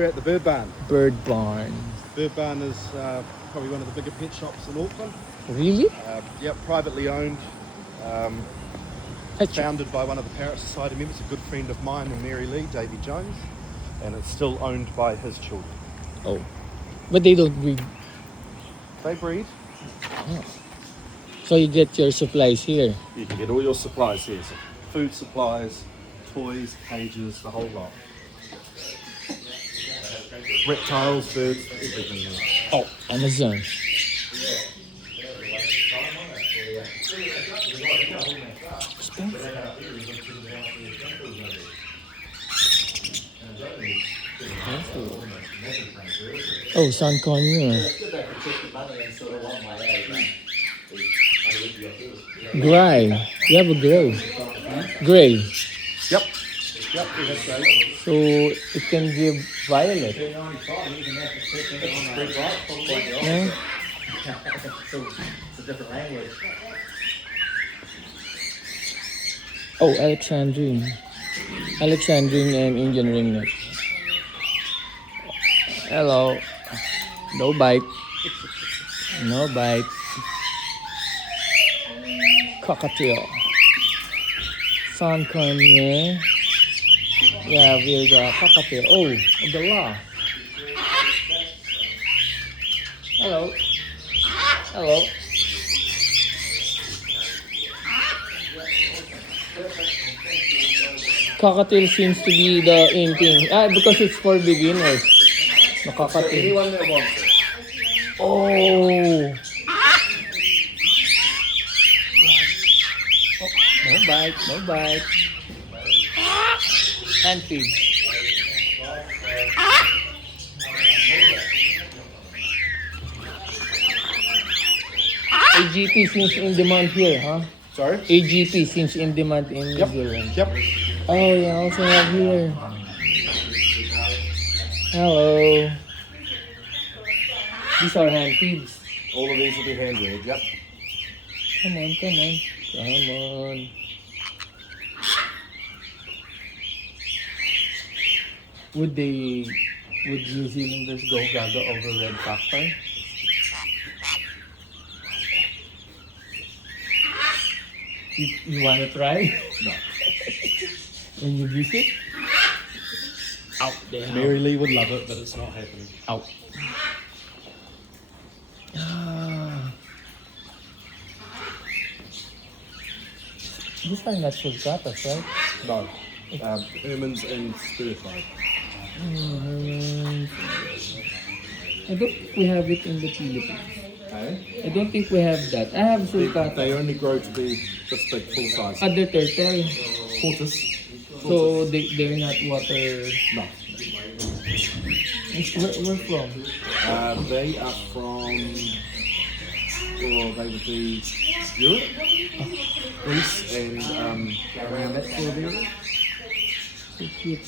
We're at the bird barn. Bird barn. Bird barn is probably one of the bigger pet shops in Auckland. Really? Yep, privately owned. Founded by one of the Parrot Society members, a good friend of mine and Mary Lee, Davy Jones, and it's still owned by his children. Oh, but they don't breed. They breed. Oh. So you get your supplies here. You can get all your supplies here. So food supplies, toys, cages, the whole lot. Reptiles, birds, everything there. Oh, Amazon. Oh, San Conyo. Gray. You have a gray. Gray. Yep. Yep, that's great. So it can give violet. Yeah. It's a different language. Oh, Alexandrine. Alexandrine and Indian ringnet. Hello. No bite. No bite. Cockatoo. San Conyo. Yeah, we're the cockatoo. Oh, the law. Hello. Hello. Cockatiel seems to be the in thing. Because it's for beginners. The cockatiel. Anyone that wants it. Oh. No bite, no bite. Hand feed. AGP seems in demand here, huh? Sorry? AGP seems in demand in New Zealand. Yep. Oh, yeah, also have here. Hello. These are hand feeds. All of these will be hand reared, yep. Come on, come on. Come on. Would New Zealanders go gaga over red factor? You wanna try? No. When you visit? Out there. Mary Lee would love it, but it's not happening. Out. These are not sulcatas, right? No. Ermines and spurfly. I don't think we have it in the Philippines. Okay. I don't think we have that. I have sulcata. They only grow to be this big, full size. Other turtle. Tortoise. So they're not water. No. Where from? They are from, they would be Europe, Greece, and around that sort of area. So cute.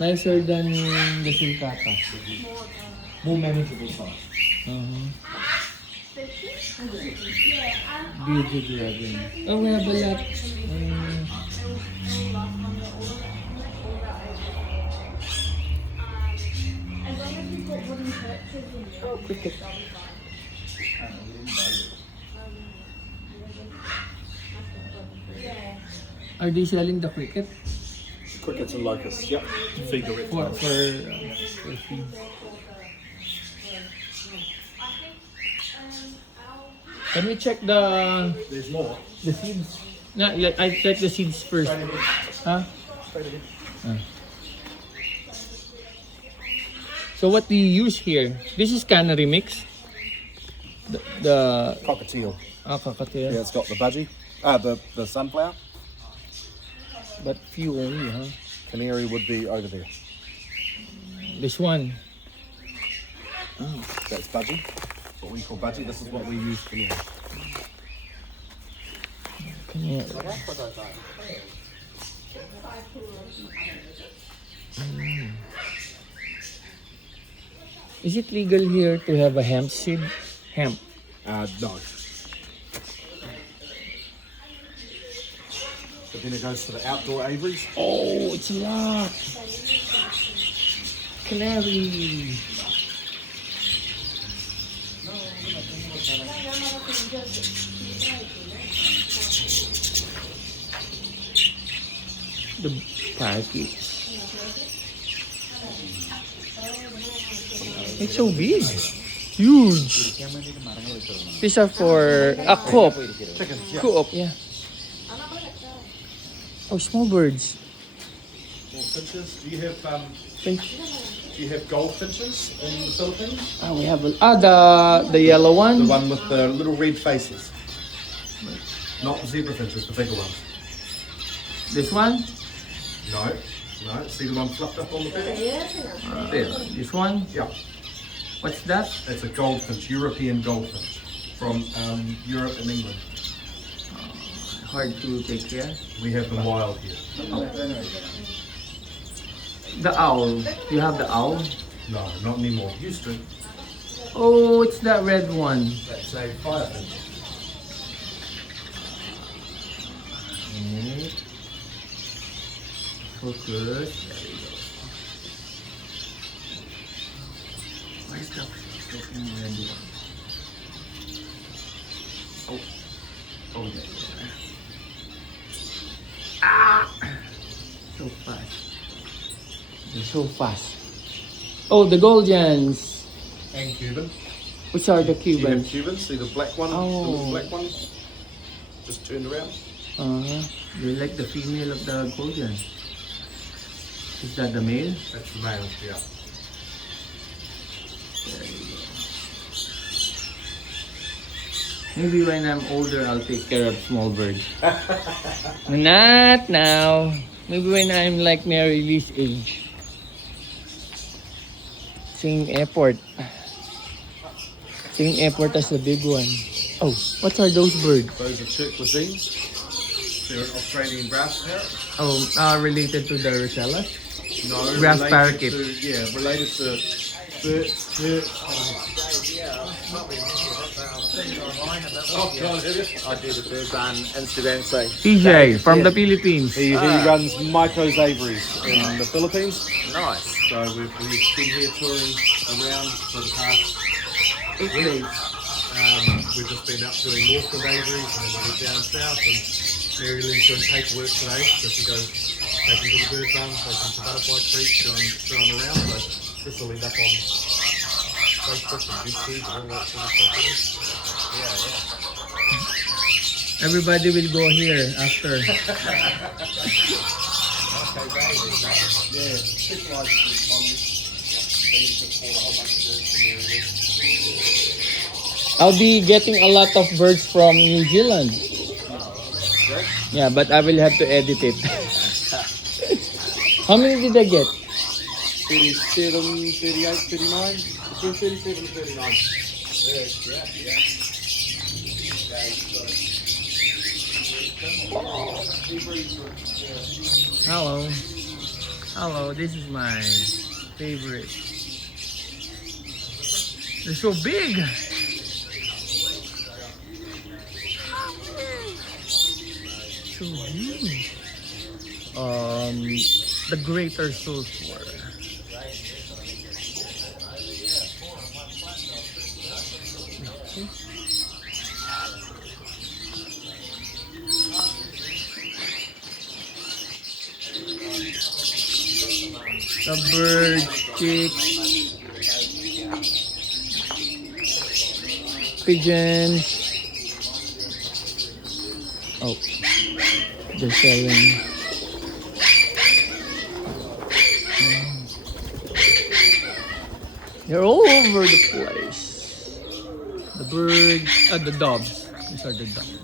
Nicer than the sulcata. More manageable size. Beauty dragon. Oh, we have a lot. Oh, cricket. Are they selling the cricket? Crickets and locusts, yep. Feed the reptiles. For feed. Can we check There's more. the seeds? No, I check the seeds first. Huh? So what do you use here? This is cannery mix. The Cockatiel. cockatiel. Yeah, it's got the budgie, the sunflower. But few only, huh? Canary would be over there. This one. Oh, that's budgie. What we call budgie. This is what we use for canary. Canary. Is it legal here to have a hemp seed? Hemp. No. But then it goes to the outdoor aviaries. Oh, it's a lot. Canary. The parakeets. It's so big. Huge. These are for a coop. Chickens, yeah. Coop, yeah. Oh, small birds. More finches. Do you have Finch. do you have goldfinches in the Philippines? Ah, we have the yellow one. The one with the little red faces. Not the zebra finches, the bigger ones. This one. No, no. See the one fluffed up on the back? There. This one. Yeah. What's that? It's a goldfinch, European goldfinch from Europe and England. Hard to take care. We have them wild here. The owl. You have the owl? No, not anymore. Used to. Oh, it's that red one. That's a firefinch. Okay. Focus. There we go. Where's the red one? Oh. Oh, there you are. Ah! So fast. They're so fast. Oh, the Goldians. And Cuban. Which are the You have Cubans? Cubans. See the black one? Oh. The little black one? Just turned around. They like the female of the Goldian. Is that the male? That's the male, yeah. There you go. Maybe when I'm older, I'll take care of small birds. Not now. Maybe when I'm like Mary Lee's age. Same airport. Same airport as the big one. Oh, what are those birds? Those are turquoisines. They're an Australian grass parrot. Oh, related to the Rosella? No, Grass related parakeet. to, yeah, related to birds, Oh, God, have you? I do the bird ban Instagram, so TJ from Yeah. the Philippines. He runs macaws aviaries in the Philippines. nice. So we've been here touring around for the past 8 days. We've just been up doing Auckland aviaries and then we're down south, and Mary Lynn's doing paperwork today, so she goes take them to the bird barn, take them to Butterfly Creek, show them around. So this will end up on Facebook and YouTube and all that sort of stuff. Everybody will go here after. Yeah, specialised in they used to export a whole bunch of birds from Mary Lynn. I'll be getting a lot of birds from New Zealand. Yeah, but I will have to edit it. How many did I get? 37, 38, 39. Between 37 and 39. Hello. Hello, this is my favorite. They're so big. So huge. The greater sulfur. Okay. The bird, chicks, pigeons. Oh, they're selling. They're all over the place. The birds, the doves. These are the doves.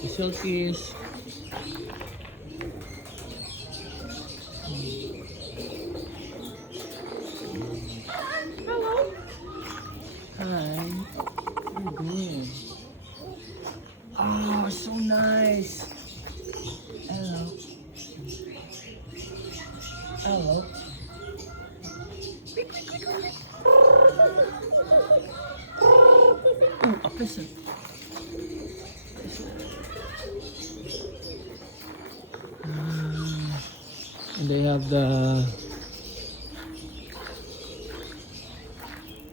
The silkies. Hello. Hi. What are you doing? Oh, so nice. Hello. Hello. Ooh, a pheasant. Pheasant. And they have the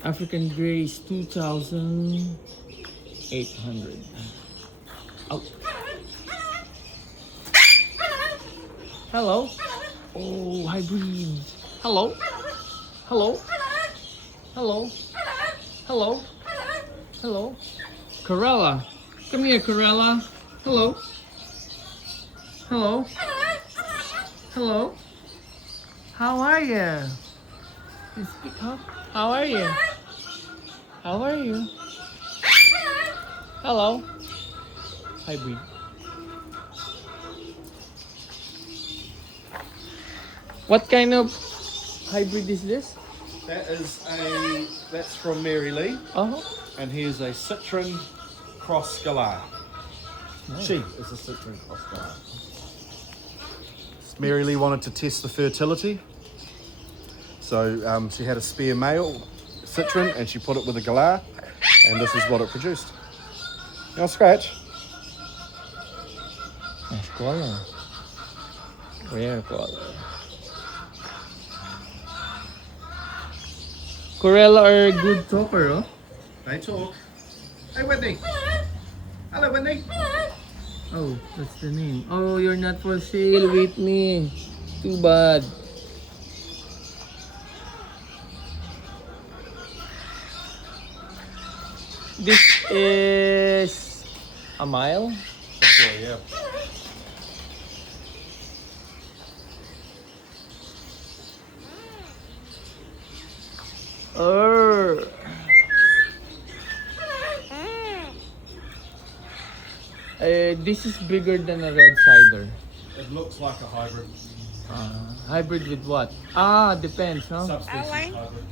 African Greys 2,800. Oh. Hello. Oh, hybrid. Hello. Hello. Hello. Hello. Hello. Corella. Come here, Corella. Hello. Hello. Hello. How are you? You speak, huh? How are you? How are you? Hello. Hybrid. What kind of hybrid is this? That's from Mary Lee, Oh. and here's a citron cross galah. Nice. She is a citron cross galah. Mary Lee wanted to test the fertility, so she had a spare male citron and she put it with a galah, and this is what it produced. Now scratch. Nice color. Rare color. Corella are a good talker, oh? They talk. Hey Whitney. Hello Whitney. Oh, that's the name. Oh, you're not for sale, Whitney. Too bad. This is a mile. Yeah. This is bigger than a red cider. It looks like a hybrid. Hybrid with what? Ah, depends, no? Subspecies hybrid.